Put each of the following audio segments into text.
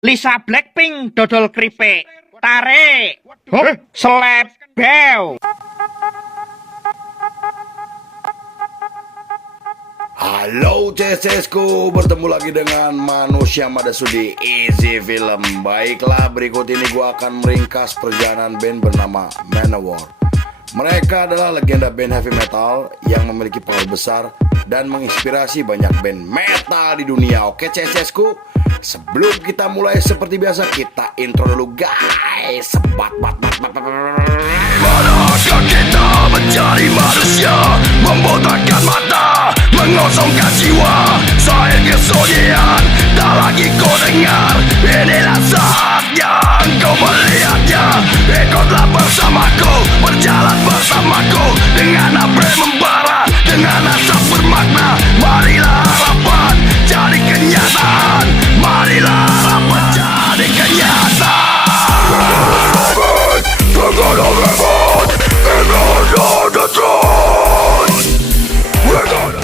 Lisa Blackpink dodol keripik, tarik, hop, seleb, bew. Halo CSSku, bertemu lagi dengan manusia Madasudi Easy Film. Baiklah, berikut ini gua akan meringkas perjalanan band bernama Manowar. Mereka adalah legenda band heavy metal yang memiliki pengaruh besar dan menginspirasi banyak band metal di dunia. Oke CSSku, sebelum kita mulai seperti biasa kita intro dulu guys. Manakah kita mencari manusia, membotakkan mata, mengosongkan jiwa, sayang kesunyian, tak lagi kau dengar. Inilah saatnya kau melihatnya. Ikutlah bersamaku, berjalan bersamaku, dengan apa yang membara, dengan asap bermakna. Marilah harapan jadi kenyataan, marilah harapan jadi kenyataan. We're gonna revolt, and on the throne. We're gonna.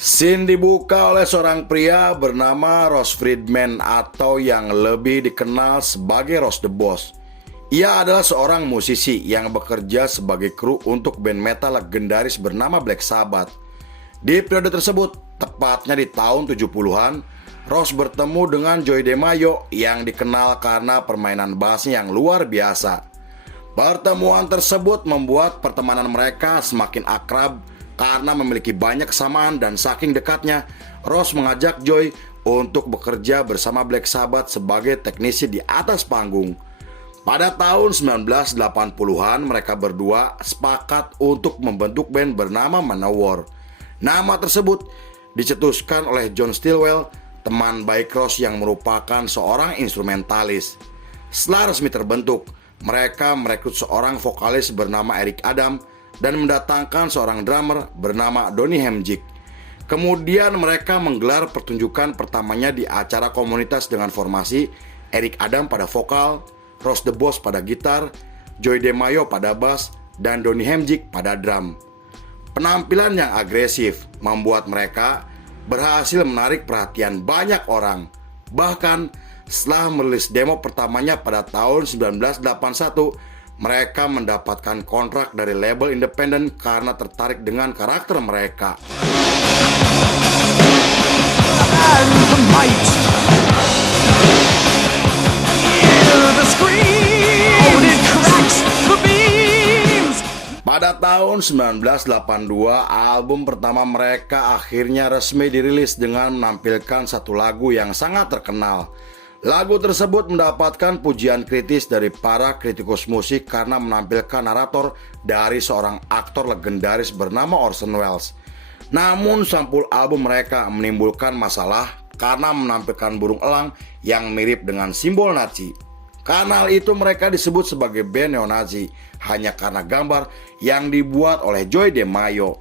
Scene dibuka oleh seorang pria bernama Ross Friedman atau yang lebih dikenal sebagai Ross the Boss. Ia adalah seorang musisi yang bekerja sebagai kru untuk band metal legendaris bernama Black Sabbath. Di periode tersebut, tepatnya di tahun 70-an, Ross bertemu dengan Joey DeMaio yang dikenal karena permainan bassnya yang luar biasa. Pertemuan tersebut membuat pertemanan mereka semakin akrab karena memiliki banyak kesamaan dan saking dekatnya, Ross mengajak Joey untuk bekerja bersama Black Sabbath sebagai teknisi di atas panggung. Pada tahun 1980-an mereka berdua sepakat untuk membentuk band bernama Manowar. Nama tersebut dicetuskan oleh John Stilwell, teman baik Ross yang merupakan seorang instrumentalis. Setelah resmi terbentuk, mereka merekrut seorang vokalis bernama Eric Adam dan mendatangkan seorang drummer bernama Donny Hamjic. Kemudian mereka menggelar pertunjukan pertamanya di acara komunitas dengan formasi Eric Adam pada vokal, Ross the Boss pada gitar, Joey DeMaio pada bass, dan Donny Hamjic pada drum. Penampilan yang agresif membuat mereka berhasil menarik perhatian banyak orang. Bahkan setelah merilis demo pertamanya pada tahun 1981, mereka mendapatkan kontrak dari label independen karena tertarik dengan karakter mereka. Pada tahun 1982, album pertama mereka akhirnya resmi dirilis dengan menampilkan satu lagu yang sangat terkenal. Lagu tersebut mendapatkan pujian kritis dari para kritikus musik karena menampilkan narator dari seorang aktor legendaris bernama Orson Welles. Namun sampul album mereka menimbulkan masalah karena menampilkan burung elang yang mirip dengan simbol Nazi. Karena itu mereka disebut sebagai band neo-Nazi hanya karena gambar yang dibuat oleh Joey DeMaio.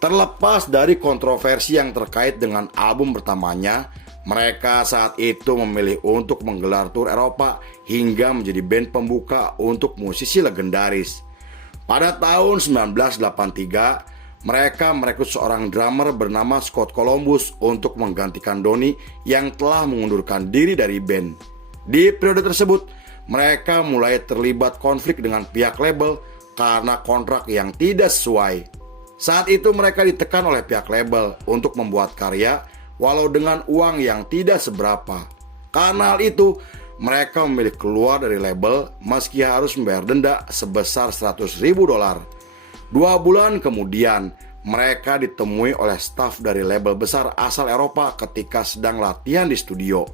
Terlepas dari kontroversi yang terkait dengan album pertamanya, mereka saat itu memilih untuk menggelar tur Eropa hingga menjadi band pembuka untuk musisi legendaris. Pada tahun 1983, mereka merekrut seorang drummer bernama Scott Columbus untuk menggantikan Donny yang telah mengundurkan diri dari band. Di periode tersebut, mereka mulai terlibat konflik dengan pihak label karena kontrak yang tidak sesuai. Saat itu mereka ditekan oleh pihak label untuk membuat karya walau dengan uang yang tidak seberapa. Karena hal itu, mereka memilih keluar dari label meski harus membayar denda sebesar $100.000. 2 bulan kemudian, mereka ditemui oleh staf dari label besar asal Eropa ketika sedang latihan di studio.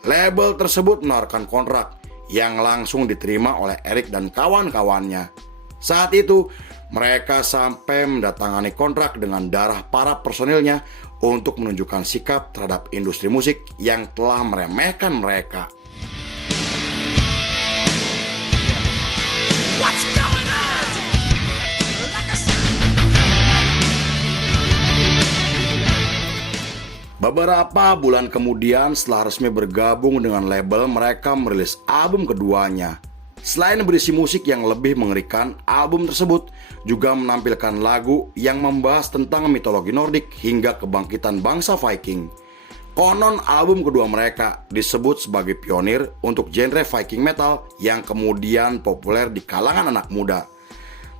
Label tersebut menawarkan kontrak yang langsung diterima oleh Eric dan kawan-kawannya. Saat itu, mereka sampai mendatangani kontrak dengan darah para personilnya untuk menunjukkan sikap terhadap industri musik yang telah meremehkan mereka. Beberapa bulan kemudian setelah resmi bergabung dengan label, mereka merilis album keduanya. Selain berisi musik yang lebih mengerikan, album tersebut juga menampilkan lagu yang membahas tentang mitologi Nordik hingga kebangkitan bangsa Viking. Konon album kedua mereka disebut sebagai pionir untuk genre Viking metal yang kemudian populer di kalangan anak muda.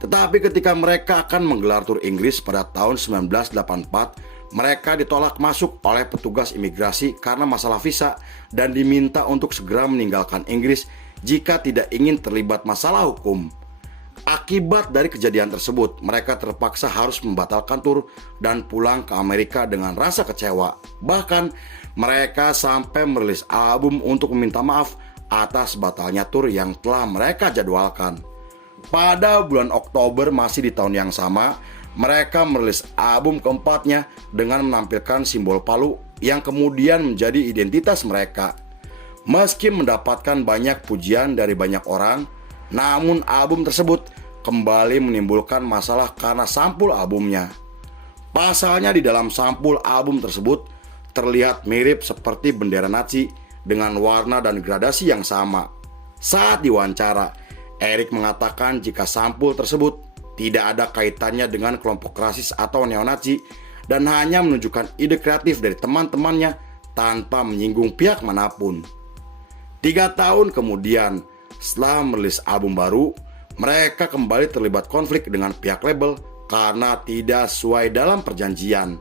Tetapi ketika mereka akan menggelar tur Inggris pada tahun 1984, mereka ditolak masuk oleh petugas imigrasi karena masalah visa dan diminta untuk segera meninggalkan Inggris jika tidak ingin terlibat masalah hukum. Akibat dari kejadian tersebut, mereka terpaksa harus membatalkan tur dan pulang ke Amerika dengan rasa kecewa. Bahkan, mereka sampai merilis album untuk meminta maaf atas batalnya tur yang telah mereka jadwalkan. Pada bulan Oktober masih di tahun yang sama, mereka merilis album keempatnya dengan menampilkan simbol palu yang kemudian menjadi identitas mereka. Meski mendapatkan banyak pujian dari banyak orang, namun album tersebut kembali menimbulkan masalah karena sampul albumnya. Pasalnya di dalam sampul album tersebut terlihat mirip seperti bendera Nazi dengan warna dan gradasi yang sama. Saat diwawancara, Erik mengatakan jika sampul tersebut tidak ada kaitannya dengan kelompok rasis atau neo-Nazi dan hanya menunjukkan ide kreatif dari teman-temannya tanpa menyinggung pihak manapun. 3 tahun kemudian, setelah merilis album baru, mereka kembali terlibat konflik dengan pihak label karena tidak sesuai dalam perjanjian.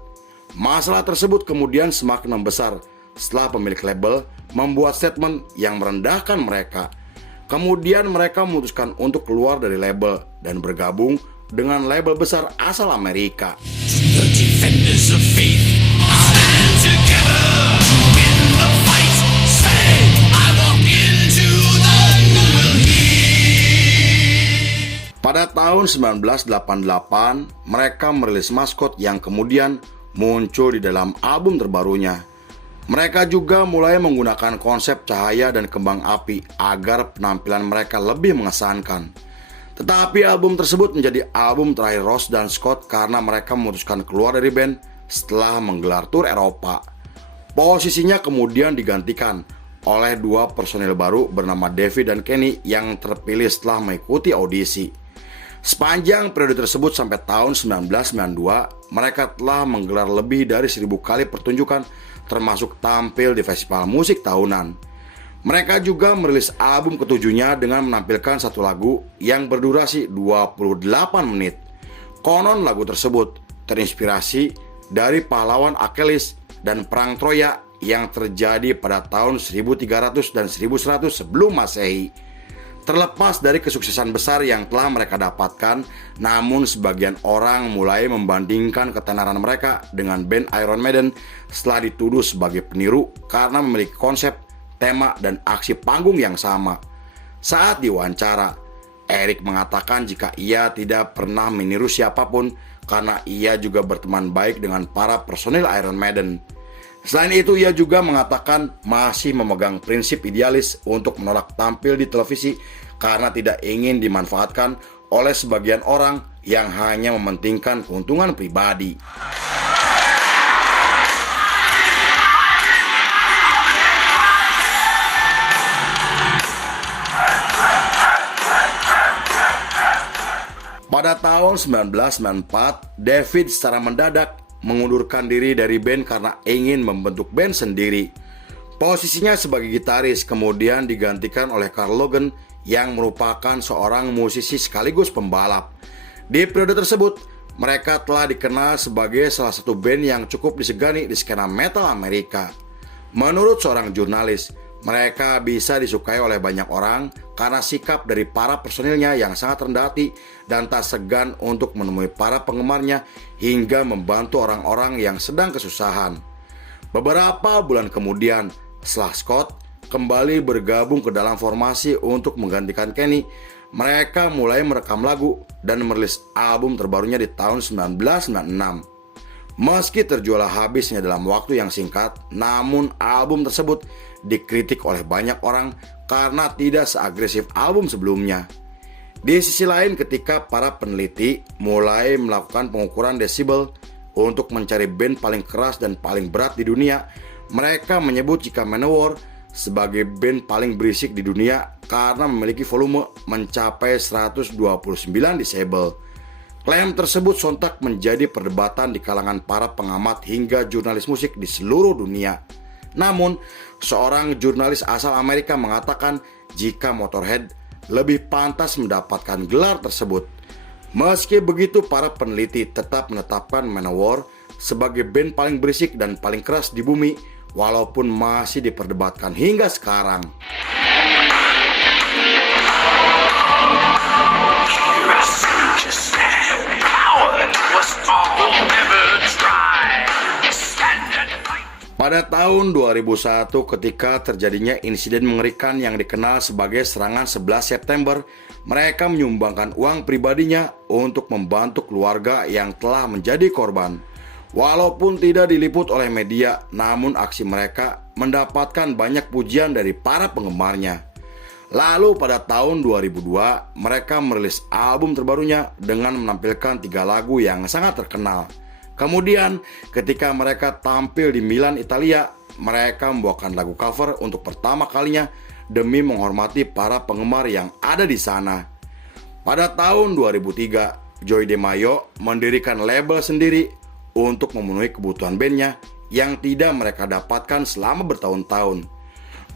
Masalah tersebut kemudian semakin membesar setelah pemilik label membuat statement yang merendahkan mereka. Kemudian mereka memutuskan untuk keluar dari label dan bergabung dengan label besar asal Amerika. The defenders of faith stand together to win the fight. Say, I walk into the will heal. Pada tahun 1988, mereka merilis maskot yang kemudian muncul di dalam album terbarunya. Mereka juga mulai menggunakan konsep cahaya dan kembang api agar penampilan mereka lebih mengesankan. Tetapi album tersebut menjadi album terakhir Ross dan Scott karena mereka memutuskan keluar dari band setelah menggelar tur Eropa. Posisinya kemudian digantikan oleh 2 personil baru bernama David dan Kenny yang terpilih setelah mengikuti audisi. Sepanjang periode tersebut sampai tahun 1992, mereka telah menggelar lebih dari 1000 kali pertunjukan termasuk tampil di festival musik tahunan. Mereka juga merilis album ketujuhnya dengan menampilkan satu lagu yang berdurasi 28 menit. Konon lagu tersebut terinspirasi dari pahlawan Achilles dan perang Troya yang terjadi pada tahun 1300 dan 1100 sebelum Masehi. Terlepas dari kesuksesan besar yang telah mereka dapatkan, namun sebagian orang mulai membandingkan ketenaran mereka dengan band Iron Maiden setelah dituduh sebagai peniru karena memiliki konsep, tema, dan aksi panggung yang sama. Saat diwawancara, Erik mengatakan jika ia tidak pernah meniru siapapun karena ia juga berteman baik dengan para personil Iron Maiden. Selain itu, ia juga mengatakan masih memegang prinsip idealis untuk menolak tampil di televisi karena tidak ingin dimanfaatkan oleh sebagian orang yang hanya mementingkan keuntungan pribadi. Pada tahun 1994, David secara mendadak mengundurkan diri dari band karena ingin membentuk band sendiri. Posisinya sebagai gitaris kemudian digantikan oleh Carl Logan yang merupakan seorang musisi sekaligus pembalap. Di periode tersebut, mereka telah dikenal sebagai salah satu band yang cukup disegani di skena metal Amerika. Menurut seorang jurnalis, mereka bisa disukai oleh banyak orang karena sikap dari para personilnya yang sangat rendah hati dan tak segan untuk menemui para penggemarnya hingga membantu orang-orang yang sedang kesusahan. Beberapa bulan kemudian, setelah Scott kembali bergabung ke dalam formasi untuk menggantikan Kenny, mereka mulai merekam lagu dan merilis album terbarunya di tahun 1996. Meski terjual habisnya dalam waktu yang singkat, namun album tersebut dikritik oleh banyak orang karena tidak seagresif album sebelumnya. Di sisi lain, ketika para peneliti mulai melakukan pengukuran desibel untuk mencari band paling keras dan paling berat di dunia, mereka menyebut jika Manowar sebagai band paling berisik di dunia karena memiliki volume mencapai 129 desibel. Klaim tersebut sontak menjadi perdebatan di kalangan para pengamat hingga jurnalis musik di seluruh dunia. Namun, seorang jurnalis asal Amerika mengatakan jika Motorhead lebih pantas mendapatkan gelar tersebut. Meski begitu, para peneliti tetap menetapkan Manowar sebagai band paling berisik dan paling keras di bumi, walaupun masih diperdebatkan hingga sekarang. Pada tahun 2001, ketika terjadinya insiden mengerikan yang dikenal sebagai serangan 11 September, mereka menyumbangkan uang pribadinya untuk membantu keluarga yang telah menjadi korban. Walaupun tidak diliput oleh media, namun aksi mereka mendapatkan banyak pujian dari para penggemarnya. Lalu pada tahun 2002, mereka merilis album terbarunya dengan menampilkan 3 lagu yang sangat terkenal. Kemudian, ketika mereka tampil di Milan, Italia, mereka membawakan lagu cover untuk pertama kalinya demi menghormati para penggemar yang ada di sana. Pada tahun 2003, Joey DeMaio mendirikan label sendiri untuk memenuhi kebutuhan bandnya yang tidak mereka dapatkan selama bertahun-tahun.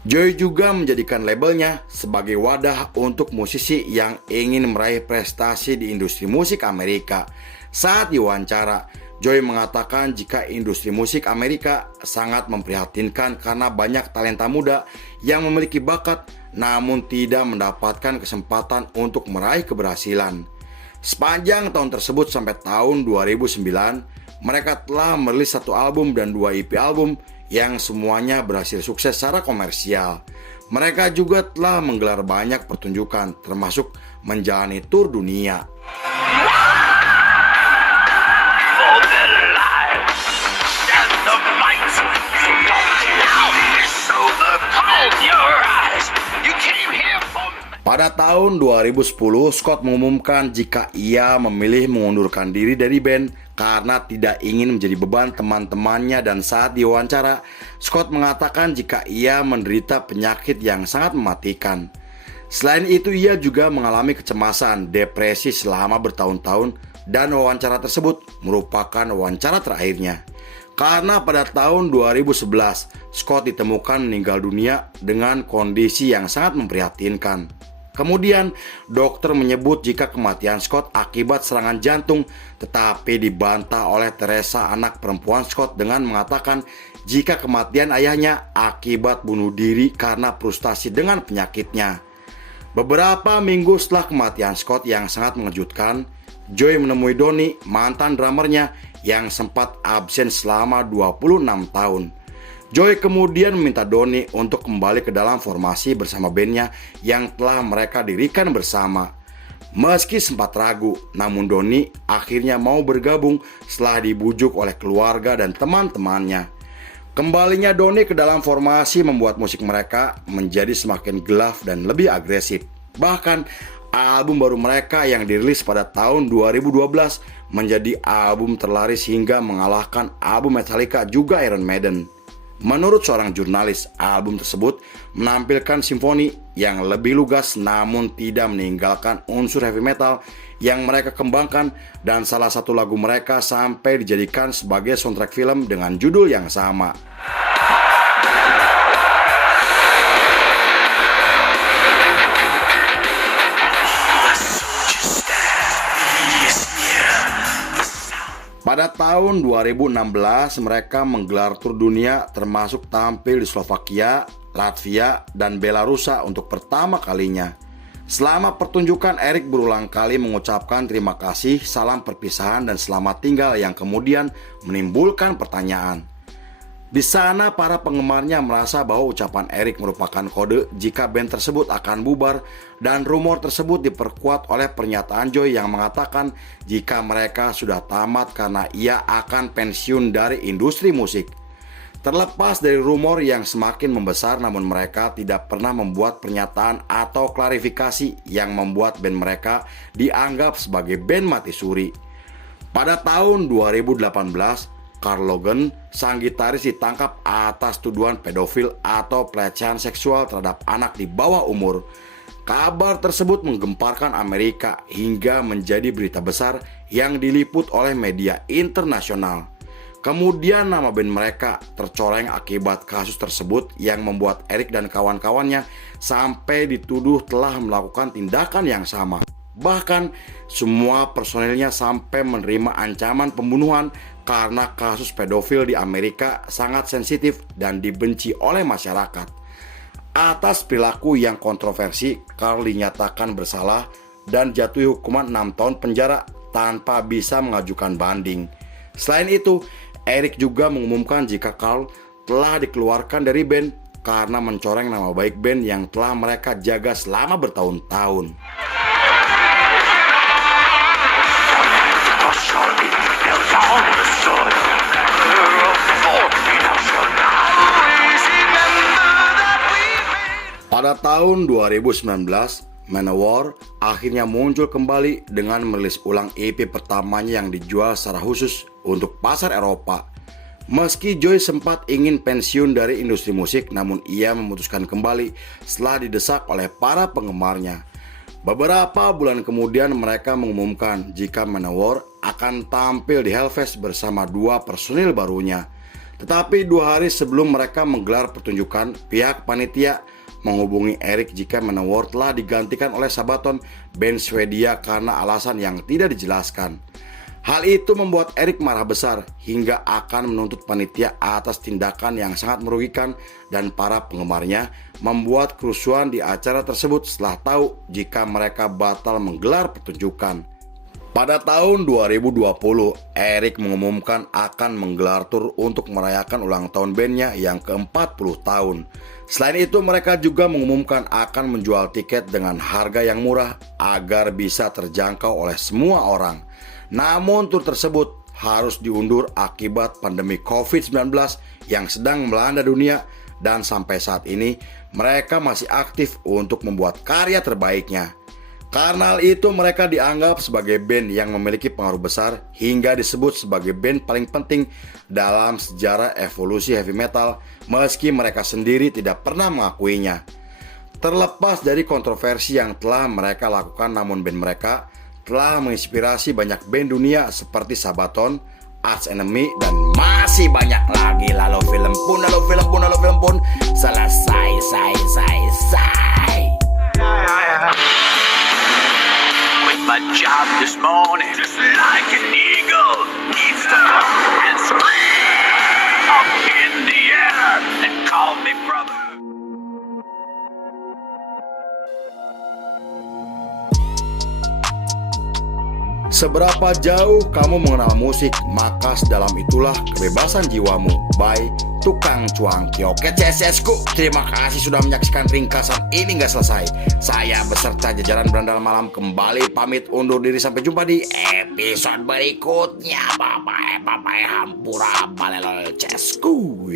Joey juga menjadikan labelnya sebagai wadah untuk musisi yang ingin meraih prestasi di industri musik Amerika. Saat diwawancara, Joey mengatakan jika industri musik Amerika sangat memprihatinkan karena banyak talenta muda yang memiliki bakat namun tidak mendapatkan kesempatan untuk meraih keberhasilan. Sepanjang tahun tersebut sampai tahun 2009, mereka telah merilis 1 album dan 2 EP album yang semuanya berhasil sukses secara komersial. Mereka juga telah menggelar banyak pertunjukan, termasuk menjalani tur dunia. Pada tahun 2010, Scott mengumumkan jika ia memilih mengundurkan diri dari band karena tidak ingin menjadi beban teman-temannya, dan saat diwawancara, Scott mengatakan jika ia menderita penyakit yang sangat mematikan. Selain itu, ia juga mengalami kecemasan, depresi selama bertahun-tahun, dan wawancara tersebut merupakan wawancara terakhirnya. Karena pada tahun 2011, Scott ditemukan meninggal dunia dengan kondisi yang sangat memprihatinkan. Kemudian, dokter menyebut jika kematian Scott akibat serangan jantung, tetapi dibantah oleh Teresa, anak perempuan Scott, dengan mengatakan jika kematian ayahnya akibat bunuh diri karena frustasi dengan penyakitnya. Beberapa minggu setelah kematian Scott yang sangat mengejutkan, Joey menemui Donnie, mantan drummernya yang sempat absen selama 26 tahun. Joey kemudian meminta Donnie untuk kembali ke dalam formasi bersama bandnya yang telah mereka dirikan bersama. Meski sempat ragu, namun Donnie akhirnya mau bergabung setelah dibujuk oleh keluarga dan teman-temannya. Kembalinya Donnie ke dalam formasi membuat musik mereka menjadi semakin gelap dan lebih agresif. Bahkan, album baru mereka yang dirilis pada tahun 2012 menjadi album terlaris hingga mengalahkan album Metallica juga Iron Maiden. Menurut seorang jurnalis, album tersebut menampilkan simfoni yang lebih lugas namun tidak meninggalkan unsur heavy metal yang mereka kembangkan, dan salah satu lagu mereka sampai dijadikan sebagai soundtrack film dengan judul yang sama. Pada tahun 2016, mereka menggelar tur dunia termasuk tampil di Slovakia, Latvia, dan Belarusia untuk pertama kalinya. Selama pertunjukan, Eric berulang kali mengucapkan terima kasih, salam perpisahan, dan selamat tinggal yang kemudian menimbulkan pertanyaan. Di sana, para penggemarnya merasa bahwa ucapan Eric merupakan kode jika band tersebut akan bubar, dan rumor tersebut diperkuat oleh pernyataan Joey yang mengatakan jika mereka sudah tamat karena ia akan pensiun dari industri musik. Terlepas dari rumor yang semakin membesar, namun mereka tidak pernah membuat pernyataan atau klarifikasi yang membuat band mereka dianggap sebagai band mati suri. Pada tahun 2018, Carl Logan, sang gitaris, ditangkap atas tuduhan pedofil atau pelecehan seksual terhadap anak di bawah umur. Kabar tersebut menggemparkan Amerika hingga menjadi berita besar yang diliput oleh media internasional. Kemudian nama band mereka tercoreng akibat kasus tersebut yang membuat Eric dan kawan-kawannya sampai dituduh telah melakukan tindakan yang sama. Bahkan semua personilnya sampai menerima ancaman pembunuhan karena kasus pedofil di Amerika sangat sensitif dan dibenci oleh masyarakat. Atas perilaku yang kontroversi, Carl dinyatakan bersalah dan jatuhi hukuman 6 tahun penjara tanpa bisa mengajukan banding. Selain itu, Eric juga mengumumkan jika Carl telah dikeluarkan dari band karena mencoreng nama baik band yang telah mereka jaga selama bertahun-tahun. Pada tahun 2019, Manowar akhirnya muncul kembali dengan merilis ulang EP pertamanya yang dijual secara khusus untuk pasar Eropa. Meski Joy sempat ingin pensiun dari industri musik, namun ia memutuskan kembali setelah didesak oleh para penggemarnya. Beberapa bulan kemudian mereka mengumumkan jika Manowar akan tampil di Hellfest bersama 2 personil barunya. Tetapi 2 hari sebelum mereka menggelar pertunjukan, pihak panitia menghubungi Eric jika Manowar telah digantikan oleh Sabaton, band Swedia, karena alasan yang tidak dijelaskan. Hal itu membuat Eric marah besar hingga akan menuntut panitia atas tindakan yang sangat merugikan, dan para penggemarnya membuat kerusuhan di acara tersebut setelah tahu jika mereka batal menggelar pertunjukan. Pada tahun 2020, Eric mengumumkan akan menggelar tur untuk merayakan ulang tahun bandnya yang ke-40 tahun. Selain itu, mereka juga mengumumkan akan menjual tiket dengan harga yang murah agar bisa terjangkau oleh semua orang. Namun tur tersebut harus diundur akibat pandemi COVID-19 yang sedang melanda dunia, dan sampai saat ini mereka masih aktif untuk membuat karya terbaiknya. Karena hal itu mereka dianggap sebagai band yang memiliki pengaruh besar hingga disebut sebagai band paling penting dalam sejarah evolusi heavy metal, meski mereka sendiri tidak pernah mengakuinya. Terlepas dari kontroversi yang telah mereka lakukan, namun band mereka telah menginspirasi banyak band dunia seperti Sabaton, Arch Enemy, dan masih banyak lagi. Lalu film pun selesai. My job this morning, just like an eagle, needs to up and scream up in the air and call me brother. Seberapa jauh kamu mengenal musik, maka sedalam itulah kebebasan jiwamu. By Tukang Cuangki. Oke CSSku, terima kasih sudah menyaksikan ringkasan ini nggak selesai. Saya beserta jajaran Berandal Malam kembali pamit undur diri, sampai jumpa di episode berikutnya. Bye bye hampura balelol CSku.